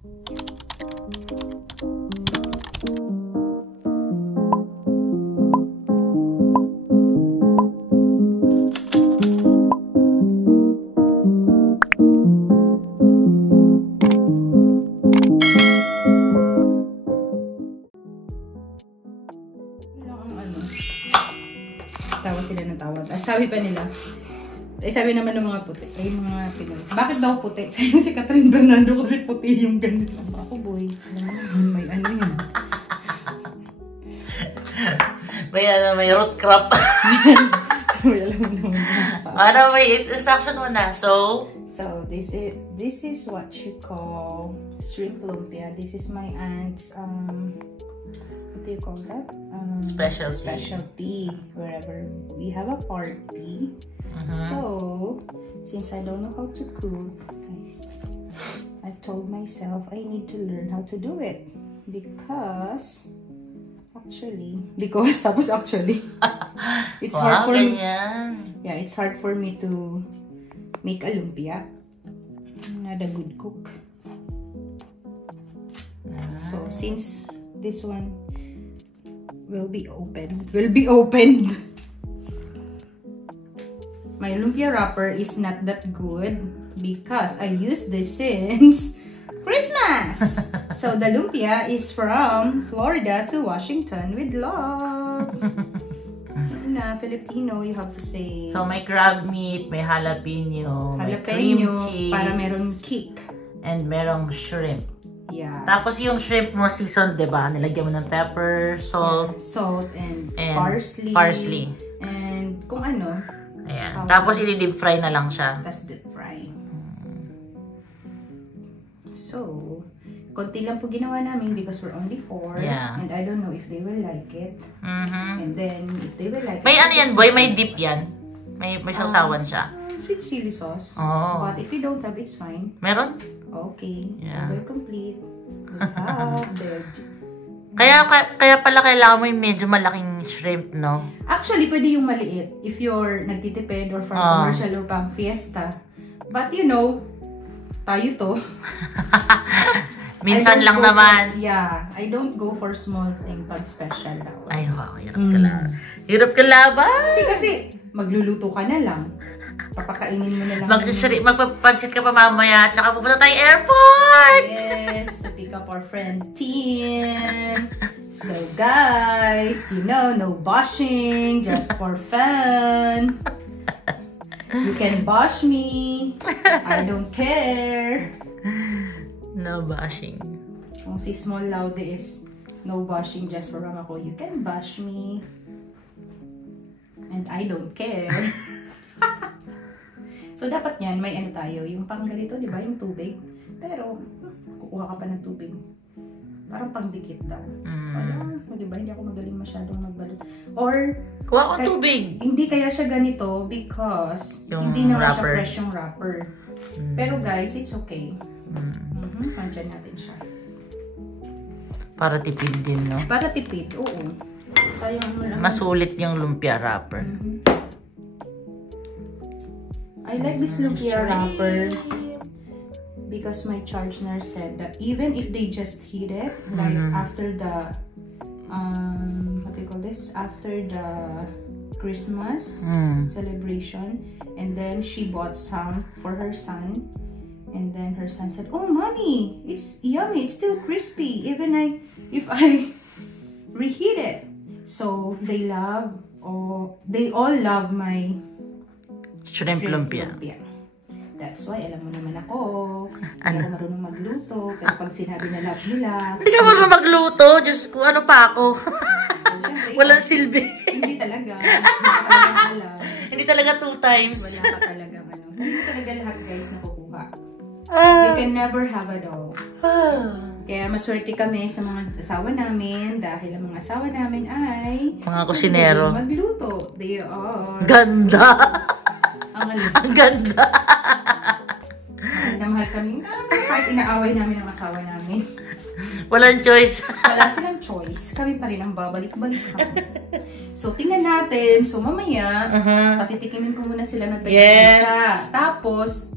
Tawa sila ng tawa. Sabi pa nila, sabi naman ng mga puti, ay mga Pinoy, bakit daw puti? Sabi si Catherine Bernardo kasi puti yung ganito. Ako boy, may ano yan. May root crop. May alam naman. Ano, may instruction mo na. So this is what you call shrimp lumpia. This is my aunt's what do you call that? Specialty. Wherever we have a party. So, since I don't know how to cook, I told myself I need to learn how to do it. Because it's hard for me. Yeah, it's hard for me to make a lumpia. I'm not a good cook. So, since this one will be opened. My lumpia wrapper is not that good because I used this since Christmas. So the lumpia is from Florida to Washington with love. Na Filipino, you have to say. So may crab meat, may jalapeno, may cream cheese, para merong kick. And merong shrimp. Yeah. Tapos yung shrimp mo seasoned, 'di ba? Nilagyan mo ng pepper, salt, and parsley. And kung ano. Ayan. Tapos i-deep fry na lang siya. Tapos deep fry. So, konti lang po ginawa namin because we're only 4. Yeah. And I don't know if they will like it. And then, if they will like may it. Ano yan, boy? May dip yan? May sausawan siya? Sweet chili sauce. Oh. But if you don't have, it's fine. Meron? Okay. Yeah. So, we're complete. We have the... Kaya pala kailangan mo yung medyo malaking shrimp, no? Actually, pwede yung maliit if you're nagtitipid or from commercial or pang fiesta. But you know, tayo to. Minsan lang naman. I don't go for small thing pag special daw. Ay, wow. Hirap ka lang. Hirap ka laban. Hindi kasi, magluluto ka na lang. Papakainin mo na lang. Magpapansit ka pa mamaya, tsaka pupunta tayo airport! Yes, to pick up our friend Tien. So guys, you know, no bashing, just for fun. You can bash me. I don't care. No bashing. Kung si Small Laude is no bashing just for ako, you can bash me. And I don't care. So, dapat yan, may ano tayo, yung pang ganito, di ba, yung tubig. Pero, kukuha ka pa ng tubig. Parang pangdikit daw. Di ba, hindi ako magaling masyadong magbalot. Or, kuha ko tubig. Hindi kaya siya ganito because yung hindi naman wrapper. Siya fresh yung wrapper. Pero guys, it's okay. Kansyan natin siya. Para tipid din, no? Para tipid, oo. Sayang mo lang. Masulit yung lumpia wrapper. I like this lumpia wrapper because my charge nurse said that even if they just heat it, like after the what do you call this? After the Christmas celebration, and then she bought some for her son, and then her son said, "Oh, mommy, it's yummy. It's still crispy, even if I reheat it." So they all love my Shrimp lumpia. That's why, alam mo naman ako, hindi ako marunong magluto. Pero pag sinabi na love nila... Hindi ka marunong magluto? Diyos ko, ano pa ako? So, syempre, walang silbi. Hindi talaga. Hindi ka talaga alam. Hindi talaga 2 times. Wala ka talaga. Hindi talaga lahat, guys, nakukuha. You can never have it all. Kaya maswerte kami sa mga asawa namin dahil ang mga asawa namin ay... mga kusinero. Magluto. They are... Ganda! Ang ganda! Mahal kami. Kahit inaaway namin ang asawa namin. Walang choice. Wala silang choice. Kami pa rin ang babalik-balik. So, tingnan natin. So, mamaya, patitikimin ko muna sila ng tagisa. Yes. Tapos,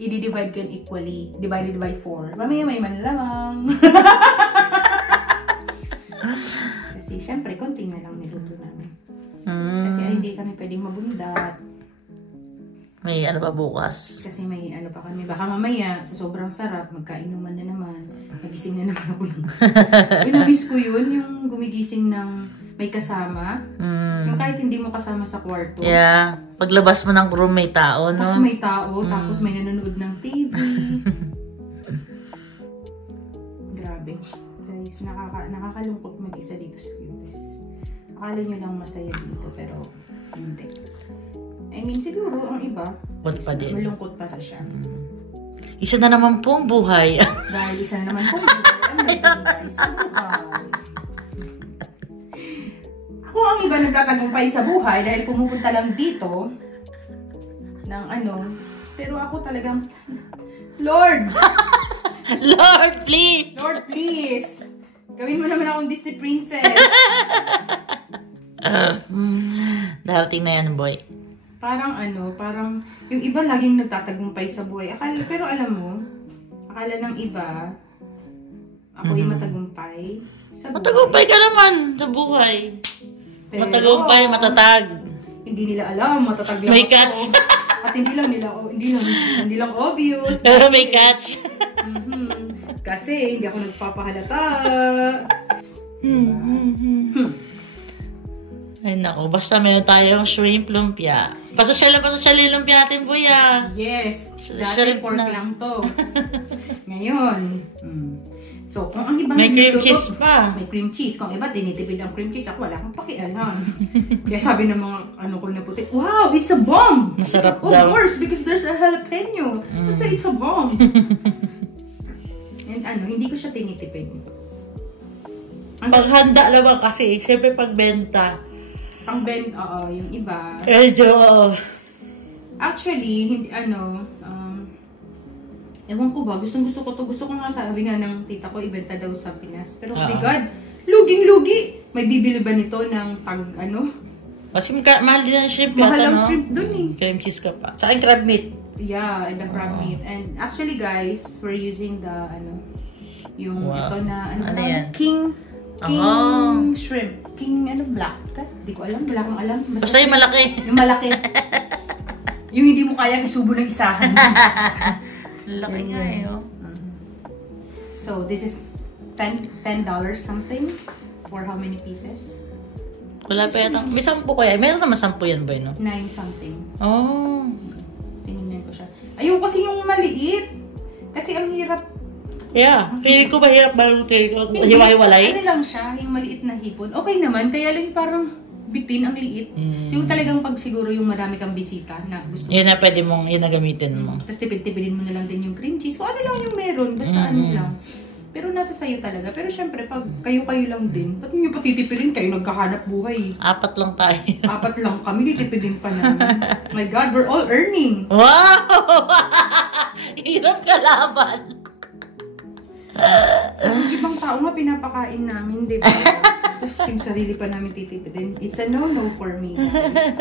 i-divide ko yun equally. Divided by 4. Mamaya may manlamang. Kasi syempre, konting na lang niluto namin. Kasi hindi kami pwedeng mabundat. May ano pa bukas? Kasi may ano pa kami. Baka mamaya, sa sobrang sarap, magkainuman na naman. Magising na naman ako. Pinamiss ko yun, yung gumigising ng may kasama. Yung kahit hindi mo kasama sa kwarto. Yeah. Paglabas mo ng room, may tao, no? Tapos may tao, tapos may nanonood ng TV. Grabe. Guys, nakakalungkot mag-isa dito sa US. Akala nyo lang masaya dito, pero hindi. I mean, siguro, ang iba, malungkot pa rin siya. Isa na naman po ang buhay. Dahil isa na naman po ang buhay. Sa buhay. Ako ang iba nagkatagumpay sa buhay dahil pumupunta lang dito ng ano. Pero ako talagang, Lord! Lord, please! Lord, please! Gawin mo naman akong Disney princess. Darating na yan, boy. Parang ano, parang yung iba laging nagtatagumpay sa buhay. Pero alam mo, akala ng iba, ako yung matagumpay sa buhay. Matagumpay ka naman sa buhay. Pero, matagumpay, matatag. Hindi nila alam, matatag lang may catch. At hindi lang obvious. Pero may catch. Kasi hindi ako nagpapahalata. Ay nako, basta meron tayong shrimp lumpia. Pasosyal yung lumpia natin, buya. Yes, dati pork lang to. Ngayon, so kung ang iba may cream cheese pa. May cream cheese. Kung iba, tinitipid ang cream cheese. Ako wala akong pakialam. Kaya sabi ng mga ano ko na puti, wow, it's a bomb! Masarap daw. Of course, because there's a jalapeno. So it's a bomb. And ano, hindi ko siya tinitipid. Paghanda lang kasi, syempre pagbenta. Yung iba. Medyo. Actually, hindi, ewan ko ba, gustong-gusto ko to. Gusto ko nga sabi nga ng tita ko, ibenta daw sa Pinas. Pero, oh my God, luging-lugi. May bibili ba nito ng Kasi mahal din ang shrimp. Mahal ang shrimp dun eh. Cream cheese ka pa. Tsaka yung crab meat. Yeah, and the crab meat. And actually guys, we're using the, yung ito na, King shrimp. King, black ka? Hindi ko alam, wala akong alam. Basta yung malaki. Yung malaki. Yung hindi mo kaya isubo ng isahan. Laki nga eh, oh. So, this is $10 something for how many pieces? Wala pa yata. May 10 kaya. Meron naman 10 yan, boy, no? 9 something. Oh. Tinignan ko siya. Ayun kasi yung maliit. Kasi ang hirap. Yeah. Feeling ko mahirap balutin ko. Hiwa-hiwalay. Ano lang siya, yung maliit na hipon. Okay naman, kaya lang parang bitin ang liit. Yung talagang pag siguro yung marami kang bisita na gusto. Yun na pwede mong, yun na gamitin mo. Tapos tipid-tipidin mo na lang din yung cream cheese. Kung ano lang yung meron, basta ano lang. Pero nasa sayo talaga. Pero syempre, pag kayo-kayo lang din, ba't nyo patitipirin? Kayo nagkahanap buhay. 4 lang tayo. 4 lang kami, ditipidin pa namin. My God, we're all earning. Wow! Hirap kalaban. Yung ibang tao nga pinapakain namin, di ba? Tapos yung sarili pa namin titipidin. It's a no-no for me, guys.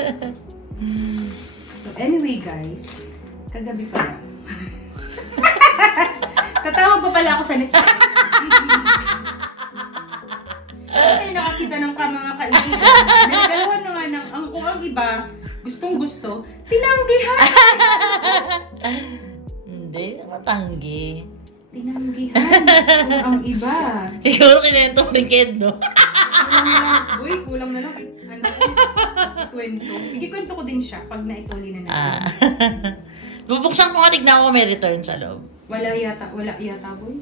So anyway, guys, kagabi pa lang. Tatawag pa pala ako sa lista. Ay, nakakita ng mga kaibigan. Nagalawan na nga ng kung ang iba, gustong-gusto, tinanggihan! Hindi, matanggi. Tinanggihan kung ang iba. Siguro kinento mo rin Ked, no? Kulang na lang. Kwento. Ikikwento ko din siya pag naisuli na natin. Bubuksan ko nga, tignan ko may return sa loob. Wala yata, boy?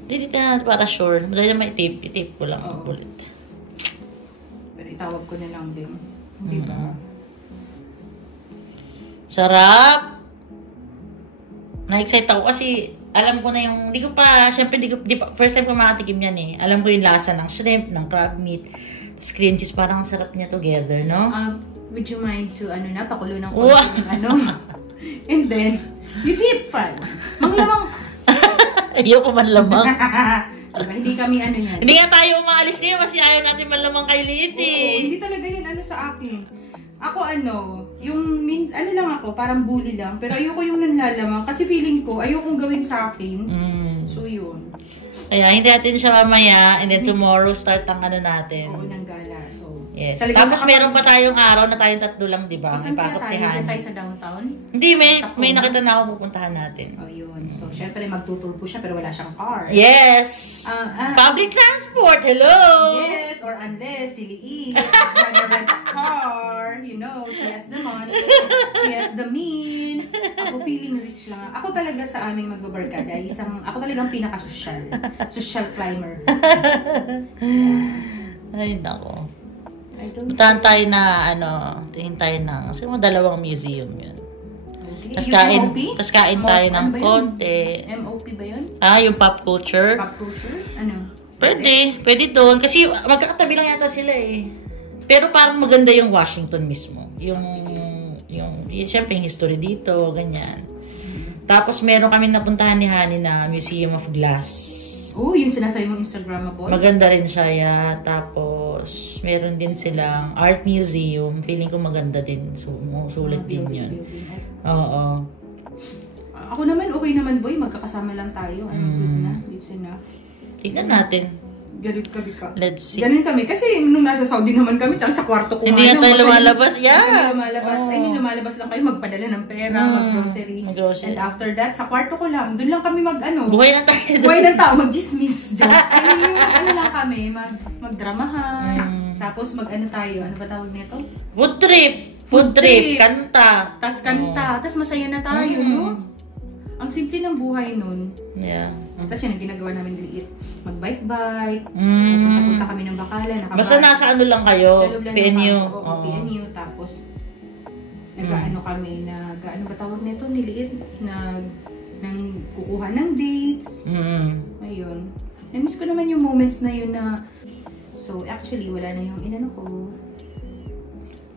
Hindi na para sure. Madali naman i-tape ko lang ang bullet. Pero itawag ko na lang din. Di ba? Sarap! Na-excite ako kasi alam ko na yung, di ko pa, syempre, first time ko makatikim yan eh. Alam ko yung lasa ng shrimp, ng crab meat, tapos cream cheese, parang sarap niya together, no? Would you mind to, pakulo ng konti and then, you deep fry. Manglamang. Ayoko man lamang. Diba? Hindi kami yan. Hindi nga tayo umaalis ngayon kasi ayaw natin man lamang kay Liit eh. Oo, hindi talaga yan sa akin. Ako yung means, ano lang ako, parang bully lang. Pero ayoko yung nanlalamang. Kasi feeling ko, ayokong gawin sa akin. So, yun. Kaya, hindi natin siya mamaya. And then tomorrow, start ang ano natin. Oo, ng gala. So, Yes. talagang Tapos meron pa tayong araw na tayong tatlo lang, di ba? So, May saan pasok kaya si tayo? Diyan Hani. tayo sa downtown? Hindi, may nakita na ako pupuntahan natin. Oh, yun. So, syempre, magtutulpo siya pero wala siyang car. Yes! Public transport! Hello! Yes, or unless si Lee is gonna rent a car, you know, she has the money, she has the means. Ako feeling rich lang. Ako talaga sa aming magbabarkada, ako talagang pinaka-social. Social climber. Ay, nako. I don't Puntahan tayo na, tingin tayo ng, siguro 2 museum yun. Okay. Tapos Yung MOP? kain tayo ng Ano ba yun? konti. MOP ba yun? Yung pop culture. Pop culture? Ano? Pwede doon. Kasi magkakatabi lang yata sila eh. Pero parang maganda yung Washington mismo. Siyempre yung history dito, ganyan. Tapos meron kami napuntahan ni Hani na Museum of Glass. Oh, yung sinasabi mong Instagrammable? Maganda rin siya ya. Tapos meron din silang art museum. Feeling ko maganda din. Sulit din yun. Oo. Ako naman, okay naman boy. Magkakasama lang tayo. Good na. It's enough. Tingnan natin. Ganun kami ka. Let's see. Ganun kami. Kasi nung nasa Saudi naman kami, tsaka sa kwarto ko Hindi nga tayo lumalabas. Hindi Yeah. lumalabas. Oh. I mean, lumalabas lang kayo, magpadala ng pera, mag-grocery. Mag-grocery. And after that, sa kwarto ko lang, doon lang kami Buhay na tayo. buhay ng tao, mag-chismis. Joke. Ay, ano lang kami, magdramahan. Tapos tayo, ano ba tawag nito? Food trip. Kanta. Tapos kanta. Tapos masaya na tayo, no? Ang simple ng buhay nun. Yeah. Tapos yun, ang ginagawa namin liit. Mag-bike-bike. Mm. Punta kami ng Bakalan. Basta nasa ano lang kayo, Sa loob lang ng PNU. kwarto ko, PNU. Tapos, nag-ano kami, ano ba tawag nito? Niliit. Nang kukuha ng dates. Ayun. Na-miss ko naman yung moments na yun na, so actually, wala na yung inano ko.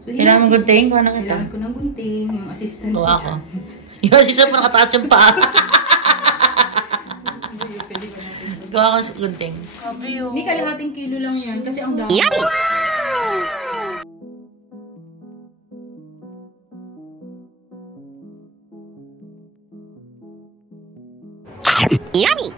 So, Kailangan mong gunting? Kuha na kita. Kailangan ko ng gunting. Yung assistant Kuha ako. Yung assistant mo nakataas yung paa. Kuha ako sa gunting. Hindi, kalahating kilo lang yan kasi ang dami. Wow! Yummy!